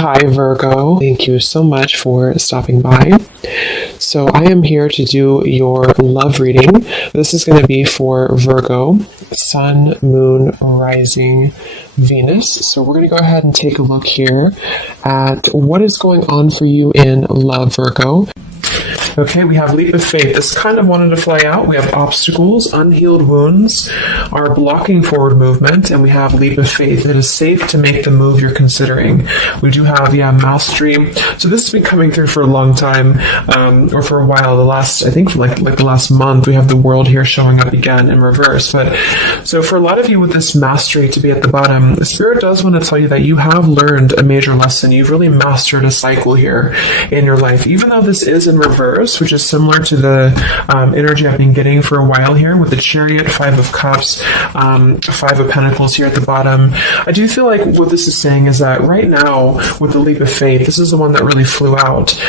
Hi Virgo, thank you so much for stopping by. So I am here to do your love reading. This is going to be for Virgo, Sun, Moon, Rising, Venus. So we're going to go ahead and take a look here at what is going on for you in love, Virgo. Okay, we have leap of faith. This kind of wanted to fly out. We have obstacles, unhealed wounds are blocking forward movement, and we have leap of faith. It is safe to make the move you're considering. We do have, mastery. So this has been coming through for a long time, or for a while. I think for like the last month, we have the world here showing up again in reverse. But so for a lot of you with this mastery to be at the bottom, the Spirit does want to tell you that you have learned a major lesson. You've really mastered a cycle here in your life, even though this is in reverse, which is similar to the energy I've been getting for a while here with the Chariot, Five of Cups, Five of Pentacles here at the bottom. I do feel like what this is saying is that right now with the leap of faith, this is the one that really flew out.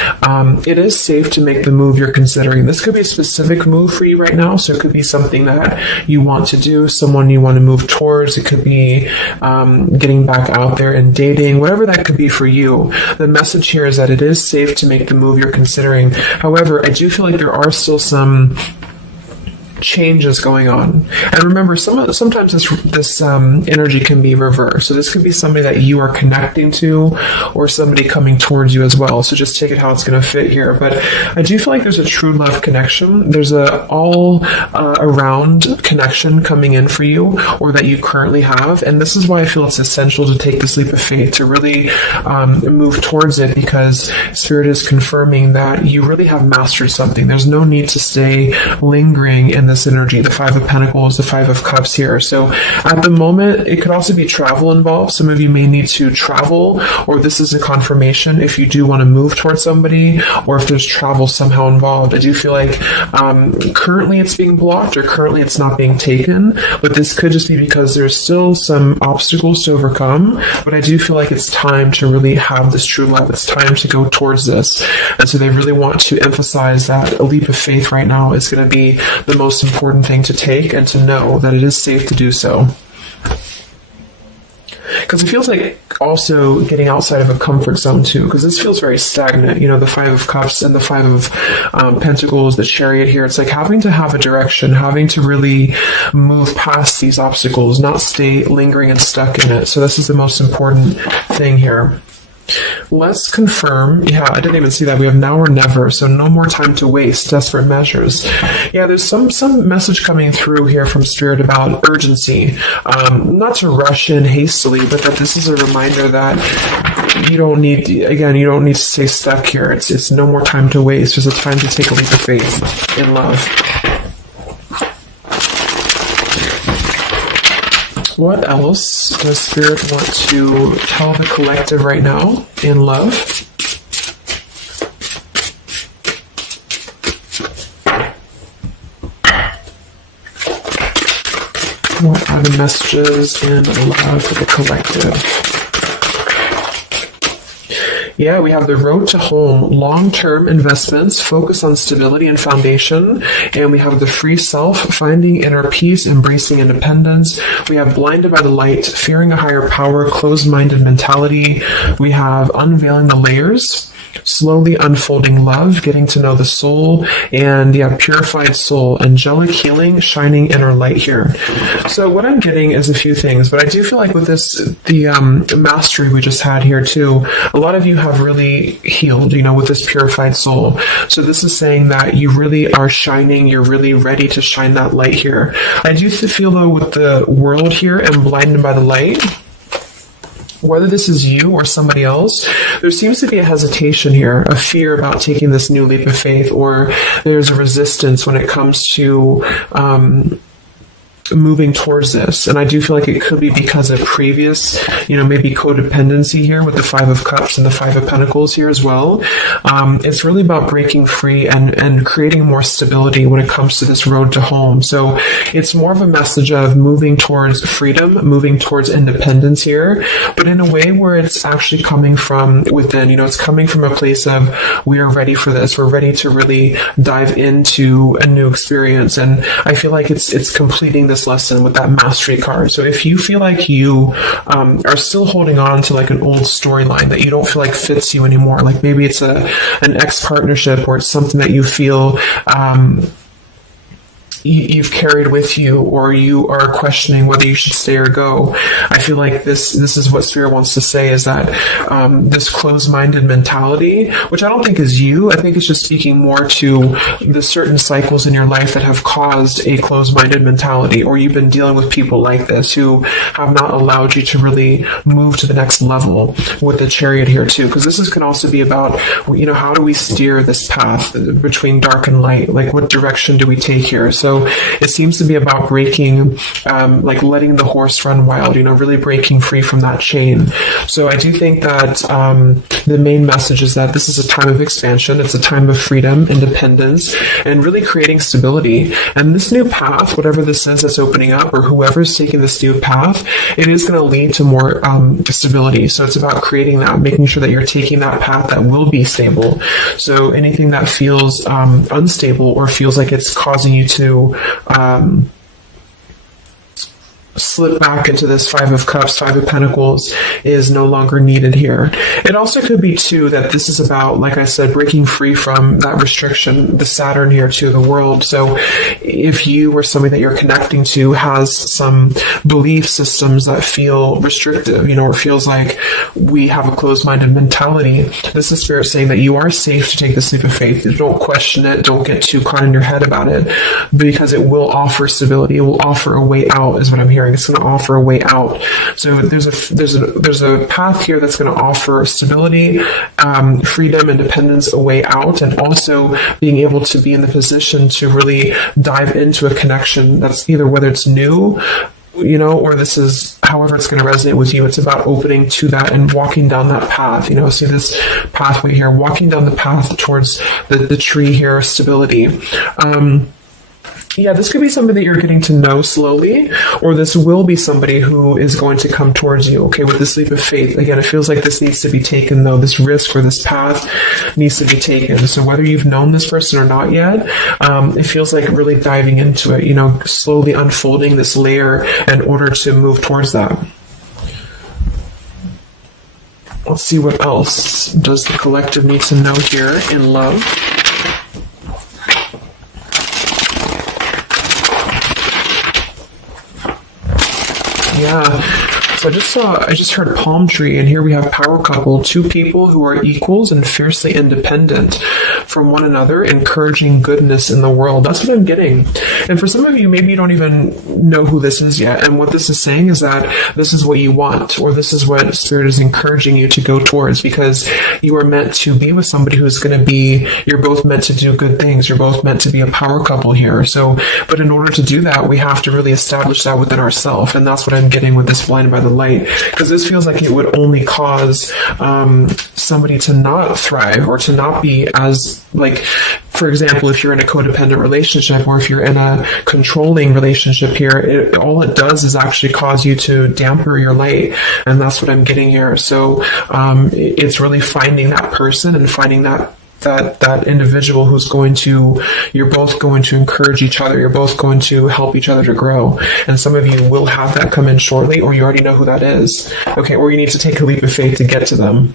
It is safe to make the move you're considering. This could be a specific move for you right now, so it could be something that you want to do, someone you want to move towards. It could be getting back out there and dating, whatever that could be for you. The message here is that it is safe to make the move you're considering. However, I do feel like there are still some changes going on. And remember, sometimes this energy can be reversed. So this could be somebody that you are connecting to or somebody coming towards you as well. So just take it how it's going to fit here. But I do feel like there's a true love connection. There's a all around connection coming in for you, or that you currently have. And this is why I feel it's essential to take this leap of faith, to really move towards it, because Spirit is confirming that you really have mastered something. There's no need to stay lingering in this energy, the Five of Pentacles, the Five of Cups here. So at the moment, it could also be travel involved. Some of you may need to travel, or this is a confirmation if you do want to move towards somebody, or if there's travel somehow involved. I do feel like currently it's being blocked, or currently it's not being taken, but this could just be because there's still some obstacles to overcome. But I do feel like it's time to really have this true love. It's time to go towards this. And so they really want to emphasize that a leap of faith right now is going to be the most important thing to take, and to know that it is safe to do so. Because it feels like also getting outside of a comfort zone too, because this feels very stagnant. The Five of Cups and the Five of Pentacles, the Chariot here. It's like having to have a direction, having to really move past these obstacles, not stay lingering and stuck in it. So this is the most important thing here. Let's confirm. I didn't even see that. We have now or never, so no more time to waste. Desperate measures. There's some message coming through here from Spirit about urgency. Not to rush in hastily, but that this is a reminder that you don't need to stay stuck here. It's no more time to waste. There's a time to take a leap of faith in love. What else does Spirit want to tell the collective right now in love? What are the messages in love for the collective? We have the road to home, long-term investments, focus on stability and foundation. And we have the free self, finding inner peace, embracing independence. We have blinded by the light, fearing a higher power, closed-minded mentality. We have unveiling the layers, slowly unfolding love, getting to know the soul, and purified soul, angelic healing, shining inner light here. So what I'm getting is a few things, but I do feel like with this, the mastery we just had here too, a lot of you have really healed, with this purified soul. So this is saying that you really are shining, you're really ready to shine that light here. I do feel though with the world here and blinded by the light, whether this is you or somebody else, there seems to be a hesitation here, a fear about taking this new leap of faith, or there's a resistance when it comes to moving towards this. And I do feel like it could be because of previous, maybe codependency here with the Five of Cups and the Five of Pentacles here as well. It's really about breaking free and creating more stability when it comes to this road to home. So it's more of a message of moving towards freedom, moving towards independence here, but in a way where it's actually coming from within. It's coming from a place of, we are ready for this. We're ready to really dive into a new experience. And I feel like it's completing this this lesson with that mastery card. So if you feel like you are still holding on to like an old storyline that you don't feel like fits you anymore, like maybe it's an ex partnership, or it's something that you feel you've carried with you, or you are questioning whether you should stay or go. I feel like this is what Spirit wants to say, is that this closed-minded mentality, which I don't think is you, I think it's just speaking more to the certain cycles in your life that have caused a closed-minded mentality, or you've been dealing with people like this who have not allowed you to really move to the next level with the Chariot here too, because can also be about, how do we steer this path between dark and light? Like, what direction do we take here? So it seems to be about breaking, like letting the horse run wild, really breaking free from that chain. So I do think that the main message is that this is a time of expansion. It's a time of freedom, independence, and really creating stability. And this new path, whatever this is that's opening up, or whoever's taking this new path, it is going to lead to more stability. So it's about creating that, making sure that you're taking that path that will be stable. So anything that feels unstable, or feels like it's causing you to slip back into this Five of Cups, Five of Pentacles, is no longer needed here. It also could be too that this is about, like I said, breaking free from that restriction, the Saturn here to the world. So if you or somebody that you're connecting to has some belief systems that feel restrictive, or feels like we have a closed-minded mentality, this is Spirit saying that you are safe to take this leap of faith. Don't question it. Don't get too caught in your head about it, because it will offer stability. It will offer a way out, is what I'm hearing. It's going to offer a way out. So there's a path here that's going to offer stability, freedom, independence, a way out, and also being able to be in the position to really dive into a connection that's either, whether it's new, or this is however it's going to resonate with you. It's about opening to that and walking down that path. See this pathway here, walking down the path towards the tree here, stability. Yeah, this could be somebody that you're getting to know slowly, or this will be somebody who is going to come towards you, okay, with this leap of faith. Again, it feels like this needs to be taken, though. This risk or this path needs to be taken. So whether you've known this person or not yet, it feels like really diving into it, slowly unfolding this layer in order to move towards that. Let's see what else does the collective need to know here in love. Yeah, so I just heard palm tree, and here we have power couple, two people who are equals and fiercely independent from one another, encouraging goodness in the world. That's what I'm getting. And for some of you, maybe you don't even know who this is yet. And what this is saying is that this is what you want, or this is what Spirit is encouraging you to go towards, because you are meant to be with somebody who's going to be, you're both meant to do good things. You're both meant to be a power couple here. So, but in order to do that, we have to really establish that within ourselves. And that's what I'm getting with this Blinded by the Light, because this feels like it would only cause somebody to not thrive, or to not be as, like, for example, if you're in a codependent relationship, or if you're in a controlling relationship here, all it does is actually cause you to damper your light. And that's what I'm getting here. So it's really finding that person and finding that individual who's you're both going to encourage each other. You're both going to help each other to grow. And some of you will have that come in shortly, or you already know who that is. Okay, or you need to take a leap of faith to get to them.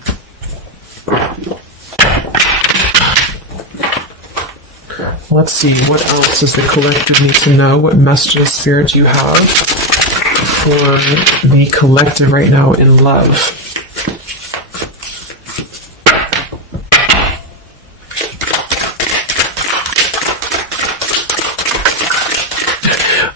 Let's see, what else does the collective need to know? What messages, Spirit, do you have for the collective right now in love?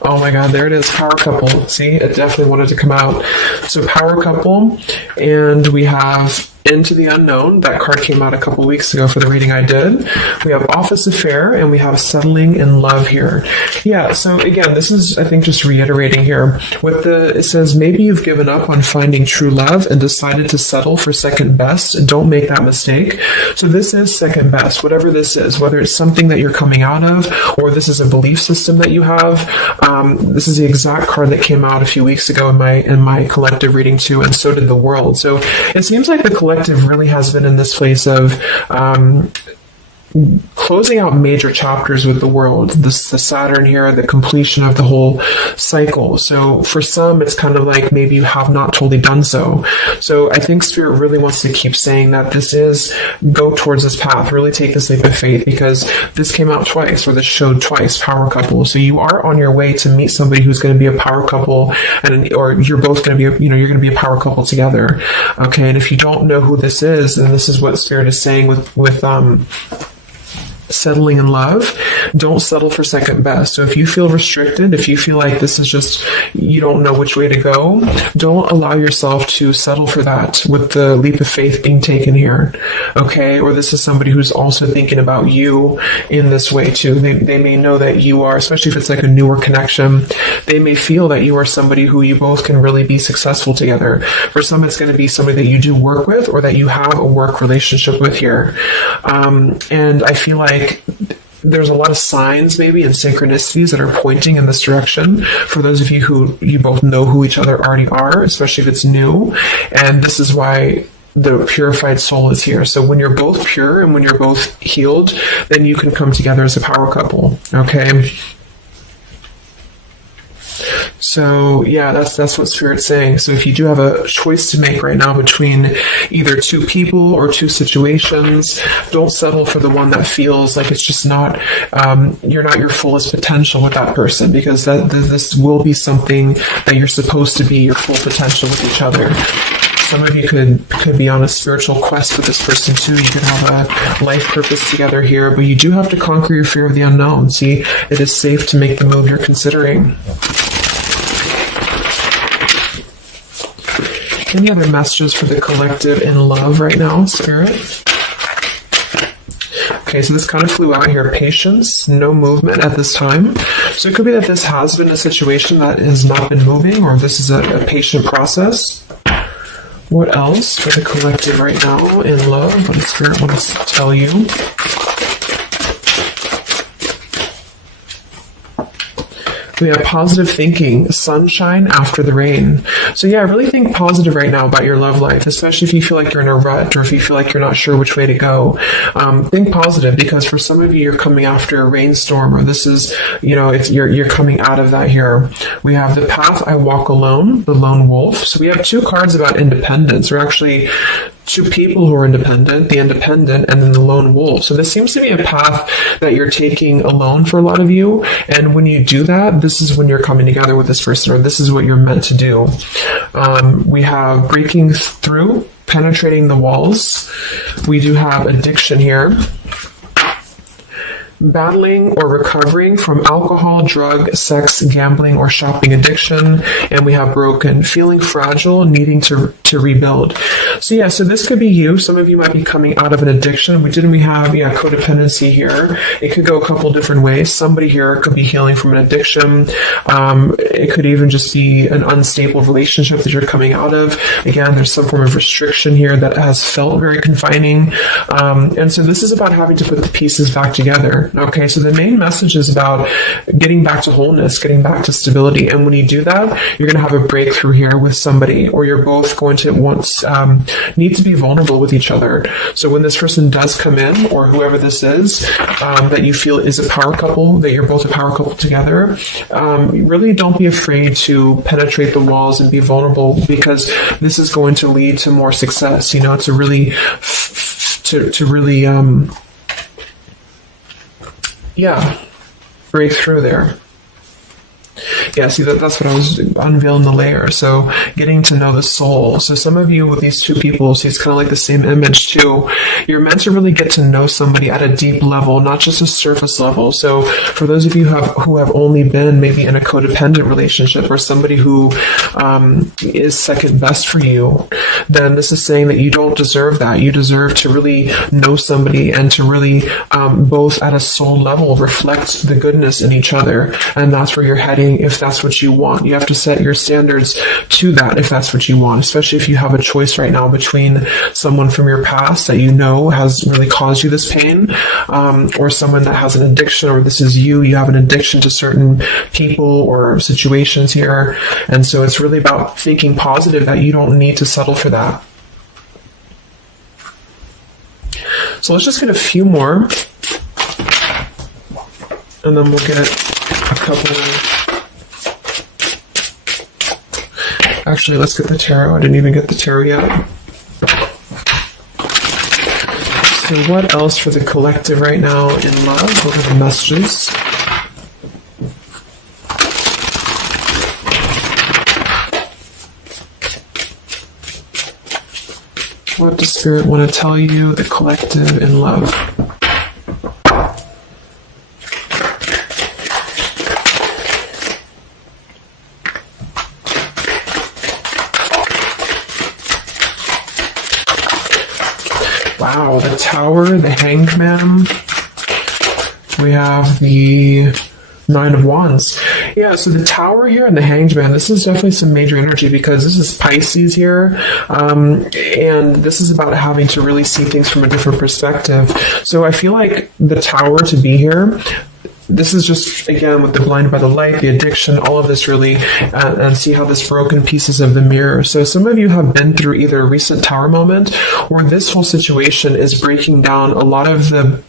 Oh my God, there it is, power couple. See, it definitely wanted to come out. So power couple, and we have Into the Unknown. That card came out a couple weeks ago for the reading I did. We have Office Affair, and we have Settling in Love here. Yeah, so again, this is, I think, just reiterating here. It says, maybe you've given up on finding true love and decided to settle for second best. Don't make that mistake. So this is second best, whatever this is, whether it's something that you're coming out of, or this is a belief system that you have. This is the exact card that came out a few weeks ago in my collective reading too, and so did the world. So it seems like the collective really has been in this place of closing out major chapters with the world. The Saturn here, the completion of the whole cycle. So for some, it's kind of like maybe you have not totally done so. So I think Spirit really wants to keep saying that this is, go towards this path, really take this leap of faith, because this came out twice, or this showed twice, power couple. So you are on your way to meet somebody who's going to be a power couple, or you're both going to be, you're going to be a power couple together. Okay. And if you don't know who this is, then this is what Spirit is saying with settling in love. Don't settle for second best. So if you feel restricted, if you feel like this is just, you don't know which way to go, don't allow yourself to settle for that with the leap of faith being taken here. Okay. Or this is somebody who's also thinking about you in this way too. They may know that you are, especially if it's like a newer connection, they may feel that you are somebody who you both can really be successful together. For some, it's going to be somebody that you do work with, or that you have a work relationship with here. And I feel like there's a lot of signs maybe and synchronicities that are pointing in this direction for those of you who you both know who each other already are, especially if it's new. And this is why the purified soul is here. So when you're both pure and when you're both healed, then you can come together as a power couple. Okay. So yeah, that's what Spirit's saying. So if you do have a choice to make right now between either two people or two situations, don't settle for the one that feels like it's just not, you're not your fullest potential with that person, because this will be something that you're supposed to be your full potential with each other. Some of you could be on a spiritual quest with this person too. You could have a life purpose together here, but you do have to conquer your fear of the unknown. See, it is safe to make the move you're considering. Any other messages for the collective in love right now, Spirit? Okay, so this kind of flew out here. Patience, no movement at this time. So it could be that this has been a situation that has not been moving, or this is a patient process. What else for the collective right now in love? What does Spirit want to tell you? We have positive thinking, sunshine after the rain. So yeah, I really think positive right now about your love life, especially if you feel like you're in a rut, or if you feel like you're not sure which way to go. Think positive, because for some of you, you're coming after a rainstorm, or this is, you're coming out of that here. We have the path I walk alone, the lone wolf. So we have two cards about independence, or actually two people who are independent, the independent, and then the lone wolf. So this seems to be a path that you're taking alone for a lot of you. And when you do that, this is when you're coming together with this person, or this is what you're meant to do. We have breaking through, penetrating the walls. We do have addiction here. Battling or recovering from alcohol, drug, sex, gambling, or shopping addiction. And we have broken, feeling fragile, needing to rebuild. So yeah, so this could be you. Some of you might be coming out of an addiction. We have codependency here. It could go a couple different ways. Somebody here could be healing from an addiction. It could even just be an unstable relationship that you're coming out of. Again, there's some form of restriction here that has felt very confining. And so this is about having to put the pieces back together. Okay, so the main message is about getting back to wholeness, getting back to stability. And when you do that, you're going to have a breakthrough here with somebody, or you're both going to need to be vulnerable with each other. So when this person does come in, or whoever this is, that you feel is a power couple, that you're both a power couple together, really don't be afraid to penetrate the walls and be vulnerable, because this is going to lead to more success, to really break through there. Yeah, see, that's what I was unveiling the layer. So getting to know the soul. So some of you with these two people, see, it's kind of like the same image too. You're meant to really get to know somebody at a deep level, not just a surface level. So for those of you who have only been maybe in a codependent relationship, or somebody who is second best for you, then this is saying that you don't deserve that. You deserve to really know somebody, and to really both at a soul level reflect the goodness in each other. And that's where you're heading if that's what you want. You have to set your standards to that if that's what you want, especially if you have a choice right now between someone from your past that has really caused you this pain, or someone that has an addiction, or this is you have an addiction to certain people or situations here. And so it's really about thinking positive, that you don't need to settle for that. So let's just get a few more And then we'll get a couple. Actually, let's get the tarot. I didn't even get the tarot yet. So what else for the collective right now in love? What are the messages? What does Spirit want to tell you, the collective in love? Wow, the Tower, the Hanged Man. We have the Nine of Wands. Yeah, so the Tower here and the Hanged Man, this is definitely some major energy because this is Pisces here, and this is about having to really see things from a different perspective. So I feel like the Tower to be here, this is just, again, with the blinded by the light, the addiction, all of this really, and see how this broken pieces of the mirror. So some of you have been through either a recent Tower moment or this whole situation is breaking down a lot of the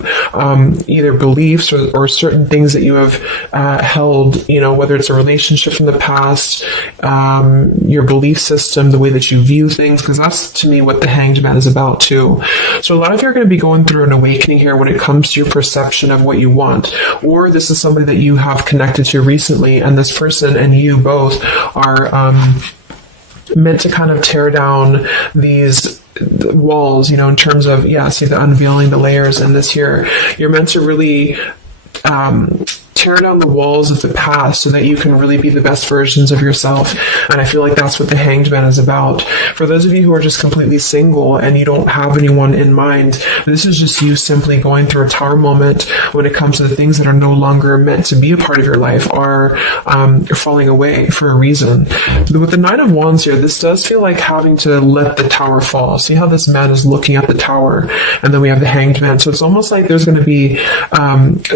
either beliefs or certain things that you have held, you know, whether it's a relationship from the past, your belief system, the way that you view things, because that's, to me, what the Hanged Man is about, too. So a lot of you are going to be going through an awakening here when it comes to your perception of what you want, or this is somebody that you have connected to recently, and this person and you both are meant to kind of tear down these walls, you know, in terms of, see the unveiling the layers in this here. You're meant to really tear down the walls of the past so that you can really be the best versions of yourself. And I feel like that's what the Hanged Man is about. For those of you who are just completely single and you don't have anyone in mind, this is just you simply going through a Tower moment when it comes to the things that are no longer meant to be a part of your life, are falling away for a reason. With the Nine of Wands here, this does feel like having to let the Tower fall. See how this man is looking at the Tower, and then we have the Hanged Man. So it's almost like there's going to be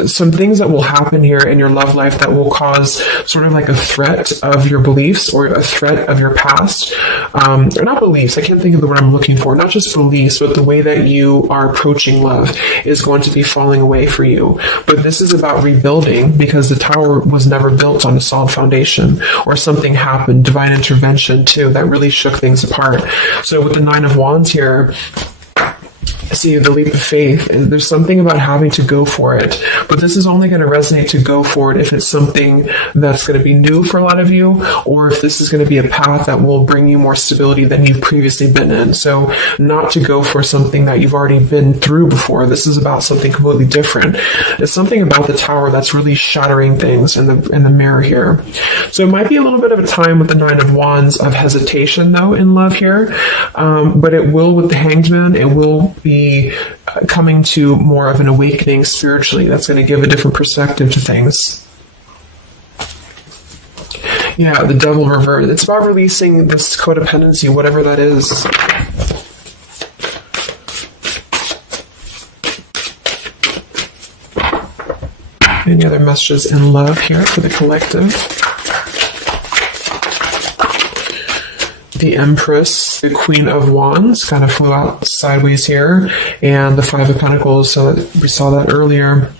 some things that will happen here in your love life that will cause sort of like a threat of your beliefs or a threat of your past. Or not beliefs, I can't think of the word I'm looking for. Not just beliefs, but the way that you are approaching love is going to be falling away for you. But this is about rebuilding, because the Tower was never built on a solid foundation, or something happened, divine intervention too, that really shook things apart. So with the Nine of Wands here, see the leap of faith, and there's something about having to go for it, but this is only going to resonate to go for it if it's something that's going to be new for a lot of you, or if this is going to be a path that will bring you more stability than you've previously been in. So not to go for something that you've already been through before. This is about something completely different. It's something about the Tower that's really shattering things in the mirror here. So it might be a little bit of a time with the Nine of Wands of hesitation though in love here, but it will, with the Hanged Man, it will be coming to more of an awakening spiritually. That's going to give a different perspective to things. Yeah, the Devil reversed. It's about releasing this codependency, whatever that is. Any other messages in love here for the collective? The Empress, the Queen of Wands, kind of flew out sideways here, and the Five of Pentacles, so we saw that earlier.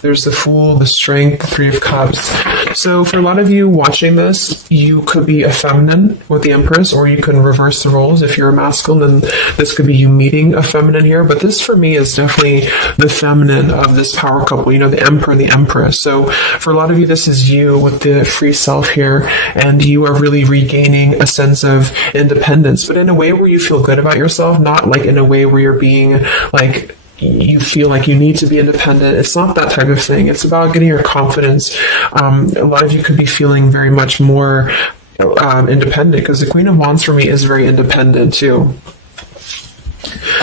There's the Fool, the Strength, the Three of Cups. So for a lot of you watching this, you could be a feminine with the Empress, or you can reverse the roles. If you're a masculine, then this could be you meeting a feminine here. But this for me is definitely the feminine of this power couple, you know, the Emperor and the Empress. So for a lot of you, this is you with the free self here, and you are really regaining a sense of independence, but in a way where you feel good about yourself, not like in a way where you're being like, you feel like you need to be independent. It's not that type of thing. It's about getting your confidence. A lot of you could be feeling very much more independent, because the Queen of Wands for me is very independent too.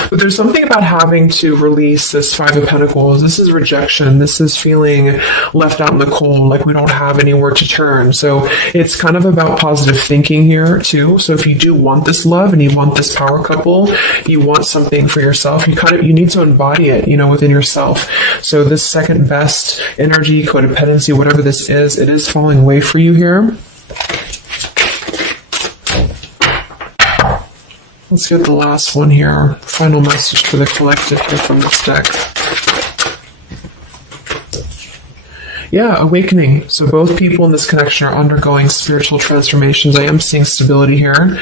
But there's something about having to release this Five of Pentacles. This is rejection. This is feeling left out in the cold, like we don't have anywhere to turn. So it's kind of about positive thinking here too. So if you do want this love and you want this power couple, you want something for yourself, you need to embody it, you know, within yourself. So this second best energy, codependency, whatever this is, it is falling away for you here. Let's get the last one here, our final message for the collective here from this deck. Yeah, awakening. So both people in this connection are undergoing spiritual transformations. I am seeing stability here.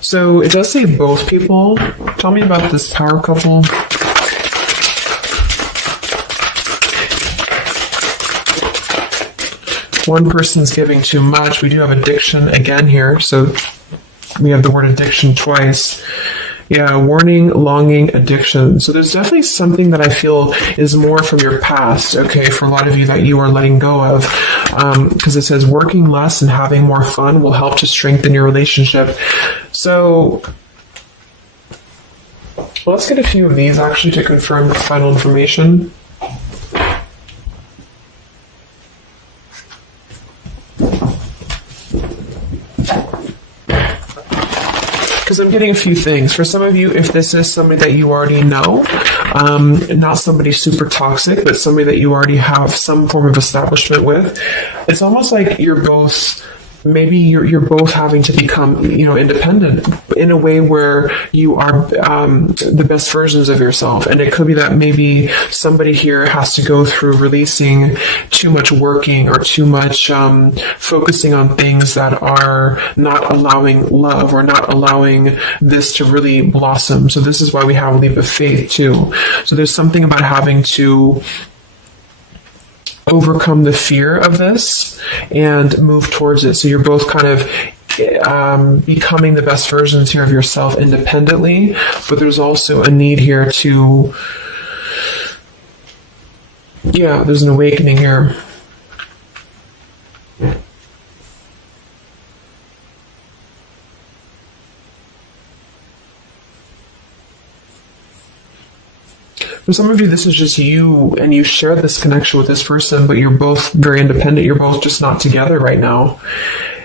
So it does say both people. Tell me about this power couple. One person's giving too much. We do have addiction again here. So we have the word addiction twice. Yeah, warning, longing, addiction. So there's definitely something that I feel is more from your past, okay, for a lot of you that you are letting go of. Because it says working less and having more fun will help to strengthen your relationship. So let's get a few of these actually to confirm the final information. Because I'm getting a few things. For some of you, if this is somebody that you already know, not somebody super toxic, but somebody that you already have some form of establishment with, it's almost like you're both, maybe you're both having to become, independent in a way where you are the best versions of yourself. And it could be that maybe somebody here has to go through releasing too much working or too much focusing on things that are not allowing love or not allowing this to really blossom. So this is why we have a leap of faith too. So there's something about having to overcome the fear of this and move towards it. So you're both kind of becoming the best versions here of yourself independently, but there's also a need here to, there's an awakening here. For some of you, this is just you, and you share this connection with this person, but you're both very independent. You're both just not together right now.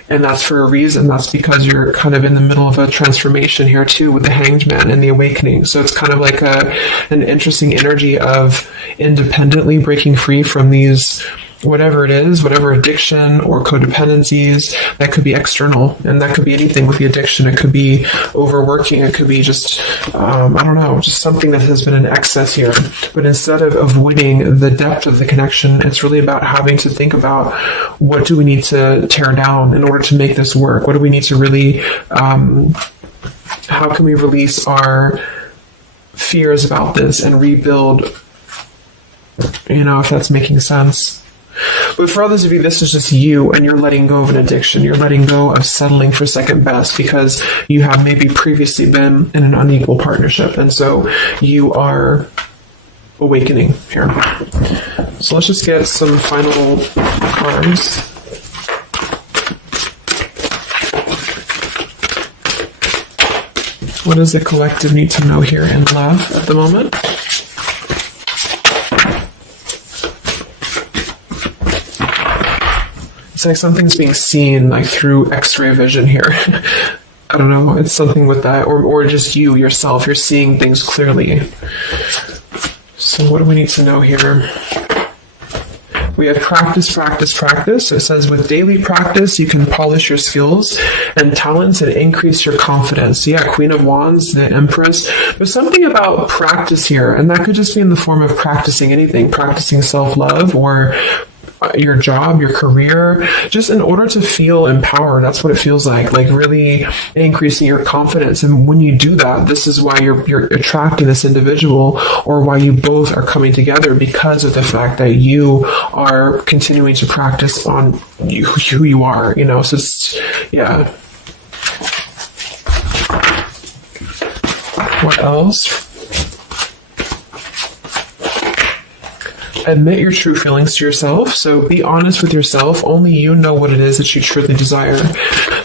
And that's for a reason. That's because you're kind of in the middle of a transformation here too with the Hanged Man and the awakening. So it's kind of like an interesting energy of independently breaking free from these, whatever it is, whatever addiction or codependencies, that could be external, and that could be anything with the addiction. It could be overworking. It could be just, just something that has been in excess here. But instead of avoiding the depth of the connection, it's really about having to think about what do we need to tear down in order to make this work? What do we need to really, how can we release our fears about this and rebuild, if that's making sense. But for others of you, this is just you, and you're letting go of an addiction. You're letting go of settling for second best because you have maybe previously been in an unequal partnership. And so you are awakening here. So let's just get some final cards. What does the collective need to know here in love at the moment? It's like something's being seen like through X-ray vision here. I don't know, it's something with that, or just you yourself, you're seeing things clearly. So what do we need to know here? We have practice, practice, practice. So it says with daily practice, you can polish your skills and talents and increase your confidence. So yeah, Queen of Wands, the Empress. There's something about practice here, and that could just be in the form of practicing anything, practicing self-love or your job, your career, just in order to feel empowered. That's what it feels like really increasing your confidence. And when you do that, this is why you're attracting this individual, or why you both are coming together, because of the fact that you are continuing to practice on who you are, so it's, What else? Admit your true feelings to yourself. So be honest with yourself. Only you know what it is that you truly desire.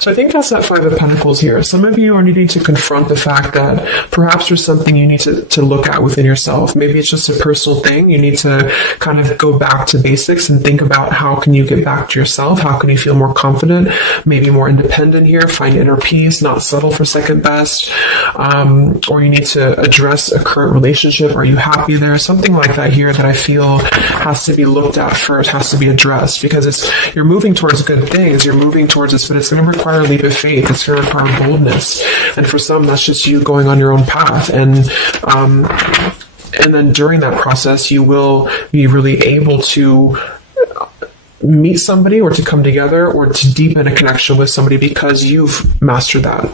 So I think that's that Five of Pentacles here. Some of you are needing to confront the fact that perhaps there's something you need to look at within yourself. Maybe it's just a personal thing. You need to kind of go back to basics and think about how can you get back to yourself? How can you feel more confident, maybe more independent here, find inner peace, not settle for second best, or you need to address a current relationship. Are you happy there? Something like that here that I feel has to be looked at first, has to be addressed, because you're moving towards good things, you're moving towards this, but it's going to require a leap of faith, it's going to require boldness, and for some that's just you going on your own path, and then during that process you will be really able to meet somebody or to come together or to deepen a connection with somebody because you've mastered that.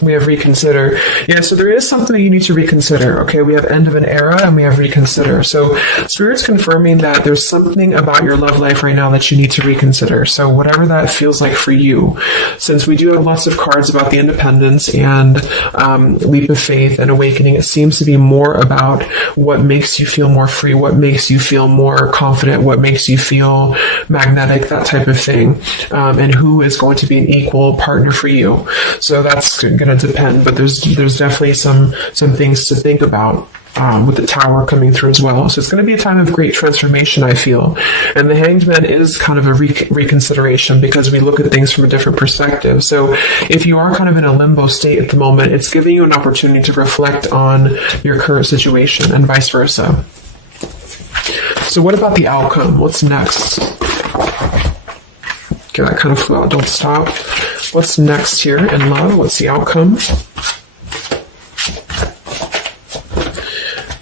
We have reconsider. Yeah, so there is something you need to reconsider. Okay, we have end of an era and we have reconsider. So Spirit's confirming that there's something about your love life right now that you need to reconsider. So whatever that feels like for you, since we do have lots of cards about the independence and leap of faith and awakening, it seems to be more about what makes you feel more free, what makes you feel more confident, what makes you feel magnetic, that type of thing, and who is going to be an equal partner for you. So that's going to depend, but there's definitely some things to think about with the Tower coming through as well. So it's going to be a time of great transformation, I feel. And the Hanged Man is kind of a reconsideration because we look at things from a different perspective. So if you are kind of in a limbo state at the moment, it's giving you an opportunity to reflect on your current situation and vice versa. So what about the outcome? What's next? Okay, that kind of flew out. Don't stop. What's next here in love? What's the outcome?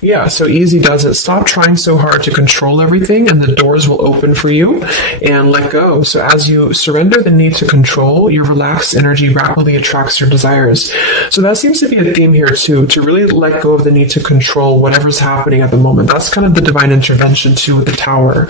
Yeah, so easy does it. Stop trying so hard to control everything and the doors will open for you, and let go. So as you surrender the need to control, your relaxed energy rapidly attracts your desires. So that seems to be a theme here too, to really let go of the need to control whatever's happening at the moment. That's kind of the divine intervention too with the Tower.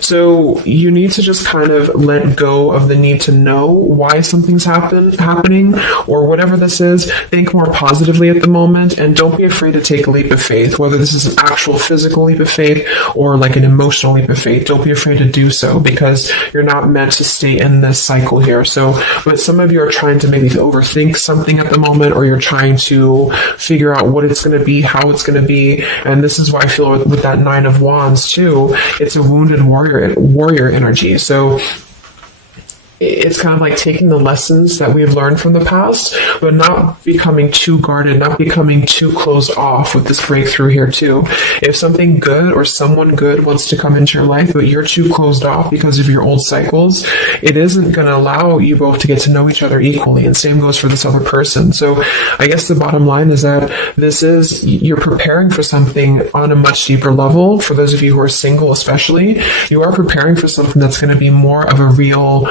So you need to just kind of let go of the need to know why something's happening or whatever this is. Think more positively at the moment and don't be afraid to take a leap of faith, whether this is an actual physical leap of faith or like an emotional leap of faith. Don't be afraid to do so because you're not meant to stay in this cycle here. So, but some of you are trying to maybe overthink something at the moment, or you're trying to figure out what it's going to be, how it's going to be. And this is why I feel with that Nine of Wands too, it's a wounded warrior energy. So it's kind of like taking the lessons that we've learned from the past, but not becoming too guarded, not becoming too closed off with this breakthrough here too. If something good or someone good wants to come into your life, but you're too closed off because of your old cycles, it isn't going to allow you both to get to know each other equally. And same goes for this other person. So I guess the bottom line is that you're preparing for something on a much deeper level. For those of you who are single especially, you are preparing for something that's going to be more of a real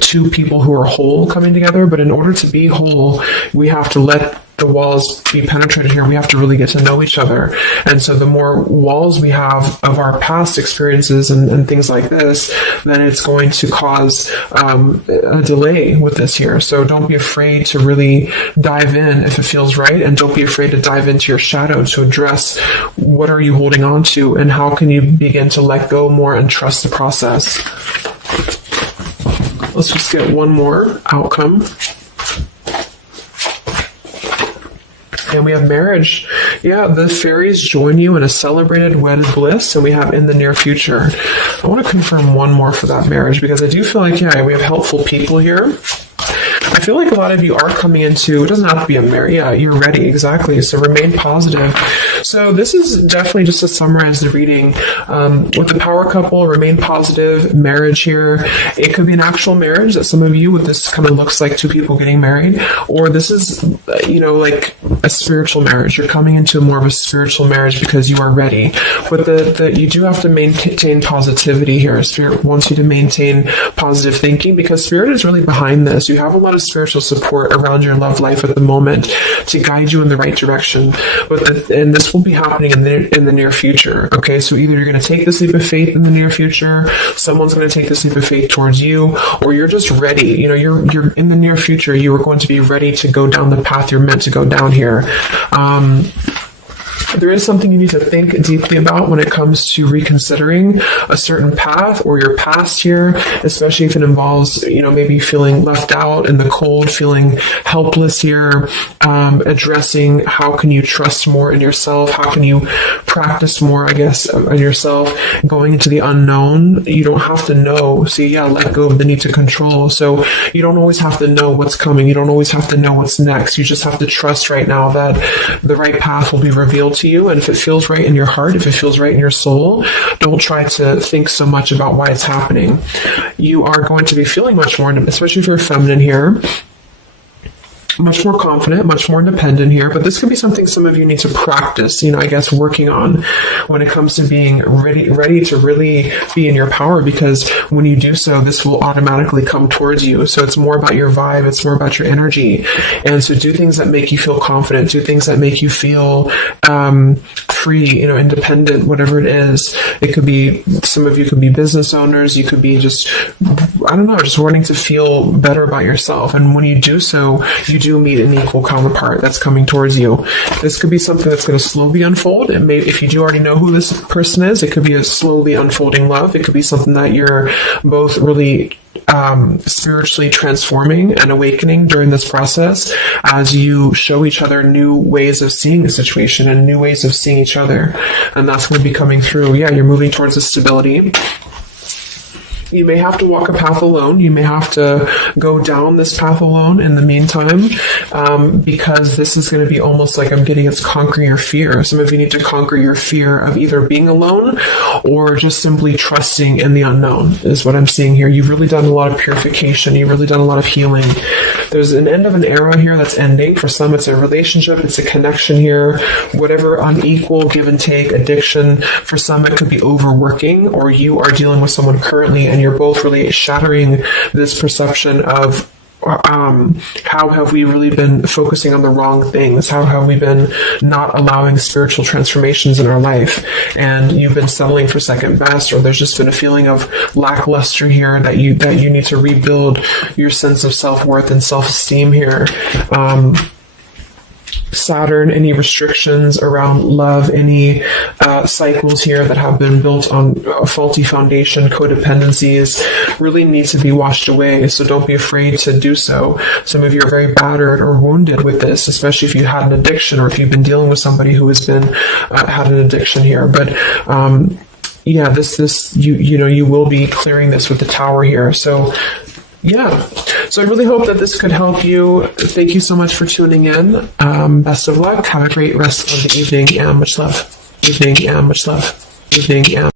two people who are whole coming together. But in order to be whole, we have to let the walls be penetrated here. We have to really get to know each other. And so the more walls we have of our past experiences and things like this, then it's going to cause a delay with this here. So don't be afraid to really dive in if it feels right. And don't be afraid to dive into your shadow to address what are you holding on to and how can you begin to let go more and trust the process. Let's just get one more outcome. And we have marriage. Yeah, the fairies join you in a celebrated wedded bliss, and we have in the near future. I want to confirm one more for that marriage because I do feel like, yeah, we have helpful people here. I feel like a lot of you are coming into, it doesn't have to be a marriage. Yeah, you're ready. Exactly. So remain positive. So this is definitely just to summarize the reading. With the power couple, remain positive, marriage here. It could be an actual marriage that some of you, what this kind of looks like, two people getting married, or this is, like a spiritual marriage. You're coming into more of a spiritual marriage because you are ready. But you do have to maintain positivity here. Spirit wants you to maintain positive thinking because Spirit is really behind this. You have a lot of spiritual support around your love life at the moment to guide you in the right direction. And this will be happening in the near future. Okay, so either you're going to take this leap of faith in the near future, someone's going to take this leap of faith towards you, or you're just ready. You're in the near future, you are going to be ready to go down the path you're meant to go down here. There is something you need to think deeply about when it comes to reconsidering a certain path or your past here, especially if it involves, maybe feeling left out in the cold, feeling helpless here, addressing how can you trust more in yourself, how can you practice more, I guess, in yourself, going into the unknown. You don't have to know. Let go of the need to control. So you don't always have to know what's coming. You don't always have to know what's next. You just have to trust right now that the right path will be revealed to you. And if it feels right in your heart, if it feels right in your soul, don't try to think so much about why it's happening. You are going to be feeling much more, especially if you're feminine here. much more confident, much more independent here, but this could be something some of you need to practice, I guess, working on when it comes to being ready to really be in your power, because when you do so, this will automatically come towards you. So it's more about your vibe, it's more about your energy. And so do things that make you feel confident, do things that make you feel free, independent, whatever it is. It could be, some of you could be business owners, you could be just, just wanting to feel better about yourself. And when you do so, you do meet an equal counterpart that's coming towards you. This could be something that's going to slowly unfold. And maybe if you do already know who this person is, it could be a slowly unfolding love. It could be something that you're both really spiritually transforming and awakening during this process as you show each other new ways of seeing the situation and new ways of seeing each other. And that's going to be coming through. Yeah, you're moving towards a stability. You may have to walk a path alone. You may have to go down this path alone in the meantime, because this is going to be almost like I'm getting it's conquering your fear. Some of you need to conquer your fear of either being alone or just simply trusting in the unknown is what I'm seeing here. You've really done a lot of purification. You've really done a lot of healing. There's an end of an era here that's ending. For some, it's a relationship. It's a connection here. Whatever unequal give and take, addiction. For some, it could be overworking, or you are dealing with someone currently and you're both really shattering this perception of how have we really been focusing on the wrong things? How have we been not allowing spiritual transformations in our life? And you've been settling for second best, or there's just been a feeling of lackluster here that you need to rebuild your sense of self-worth and self-esteem here. Saturn, any restrictions around love, any cycles here that have been built on a faulty foundation, codependencies, really need to be washed away. So don't be afraid to do so. Some of you are very battered or wounded with this, especially if you had an addiction or if you've been dealing with somebody who has been had an addiction here. But yeah, you will be clearing this with the Tower here. So yeah, so I really hope that this could help you. Thank you so much for tuning in. Best of luck. Have a great rest of the evening, and much love. Evening, and much love. Evening, and